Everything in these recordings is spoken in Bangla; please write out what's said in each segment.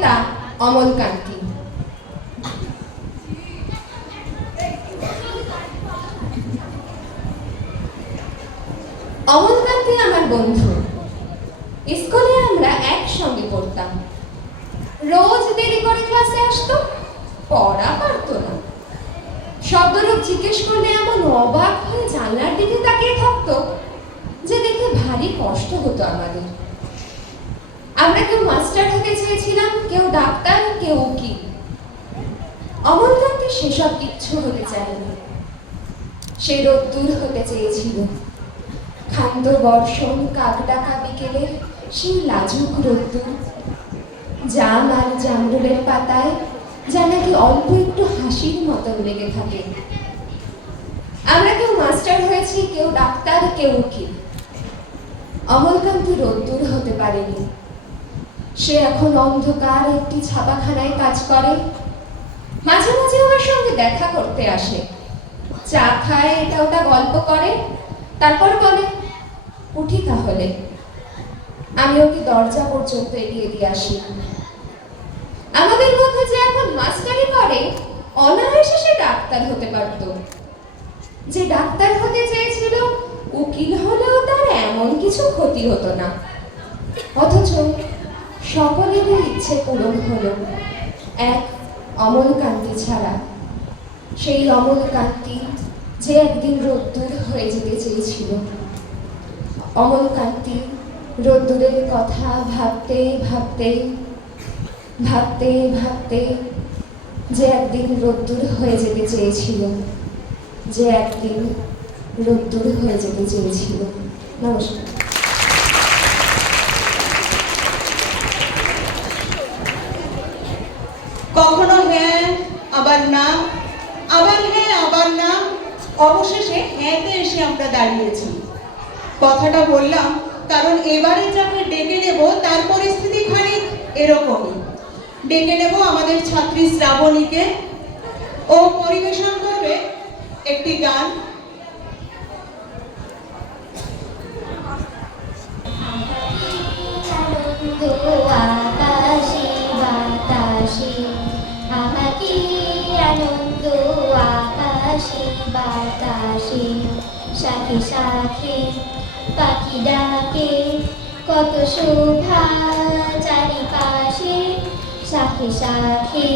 কবিতা অমলকান্তি। অমলকান্তি আমার বন্ধু। স্কুলে আমরা একসঙ্গে পড়তাম। রোজ দেরি করে ক্লাসে আসতো, পড়া পারতো না। শব্দরূপ জিজ্ঞেস করলে এমন অবাক হয়ে জানলার দিকে তাকিয়ে থাকতো যে দেখে ভারী কষ্ট হতো আমাদের। আমরা কেউ মাস্টার হতে চেয়েছিলাম, কেউ ডাক্তার, কেউ উকিল। অমলকান্তি সেসব কিচ্ছু হতে চায়নি। সে রোদ্দুর হতে চেয়েছিল। ক্ষান্ত বর্ষণ, কাকডাকা বিকেলের সেই লাজুক রোদ্দুর, জাম আর জামরুলের পাতায় যা নাকি অল্প একটু হাসির মতন লেগে থাকে। আমরা কেউ মাস্টার হয়েছি, কেউ ডাক্তার, কেউ উকিল। অমলকান্তি রোদ্দুর হতে পারেনি। সে এখন অন্ধকার একটি ছাপাখানায় কাজ করে। মাঝে মাঝে আমার সঙ্গে দেখা করতে আসে, চা খায়, এটা ওটা গল্প করে, তারপর বলে উঠি তাহলে। আমি ওকে দরজা পর্যন্ত এগিয়ে দিয়ে আসি। আমাদের মধ্যে যে এখন মাস্টারি করে, অনায়াসে সে ডাক্তার হতে পারত। যে ডাক্তার হতে চেয়েছিল, উকিল হলেও তার এমন কিছু ক্ষতি হতো না। অথচ সকলেরই ইচ্ছে পূরণ হলো, এক অমলকান্তি ছাড়া। সেই অমলকান্তি যে একদিন রোদ্দুর হয়ে যেতে চেয়েছিল। অমলকান্তি রোদ্দুরের কথা ভাবতে ভাবতে ভাবতে ভাবতে যে একদিন রোদ্দুর হয়ে যেতে চেয়েছিল, যে একদিন রোদ্দুর হয়ে যেতে চেয়েছিল। নমস্কার। কখনো হ্যাঁ আবার না, আবার হ্যাঁ আবার না, অবশেষে হ্যাঁতে এসে আমরা দাঁড়িয়েছি। কথাটা বললাম কারণ এবারে যাকে ডেকে নেব তার পরিস্থিতি খানিক এরকমই। ডেকে নেব আমাদের ছাত্রী শ্রাবণীকে। ও পরিবেশন করবে একটি গান। আকাশে বাতাসে, আহা কি আনন্দ আকাশে বাতাসে। শাখে শাখে পাখি ডাকে, কত শোভা চারিপাশে। শাখে শাখে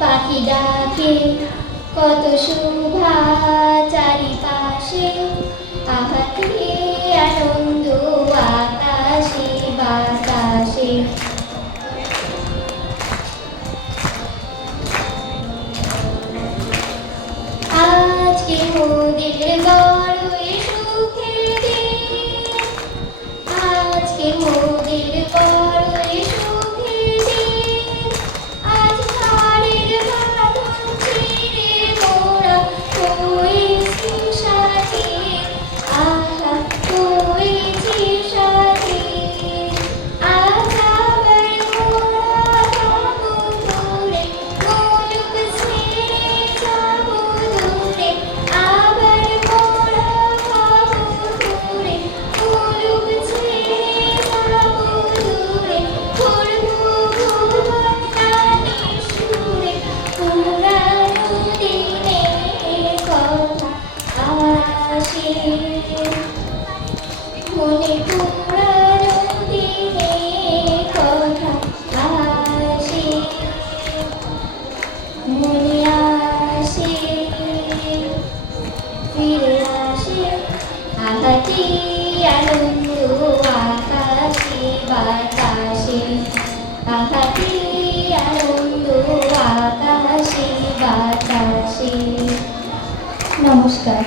পাখি ডাকে, কত শোভা চারিপাশে। আহা কি আনন্দ আকাশে বাতাসে। আজকে মোদের বড়ই সুখের দিন, আজকে মোদের বড়ই সুখের দিন। আজ ঘরের বাঁধন ছিঁড়ে মোরা হয়েছি সাথী, আহা হয়েছি সাথী। আজ আবার মোরা যাবো দূরে, মুলুক ছেড়ে যাবো দূরে। আবার মোরা যাবো দূরে, মুলুক ছেড়ে যাবো দূরে। ঘুরবো ভুবন গানের সুরে, পুরানো দিনের কথা আসে মনে। পুরানো দিনের কথা আসে মনে, আসে ফিরে আসে। আহা কি আনন্দ আকাশে বাতাসে, আহা কি আনন্দ আকাশে বাতাসে। নমস্কার।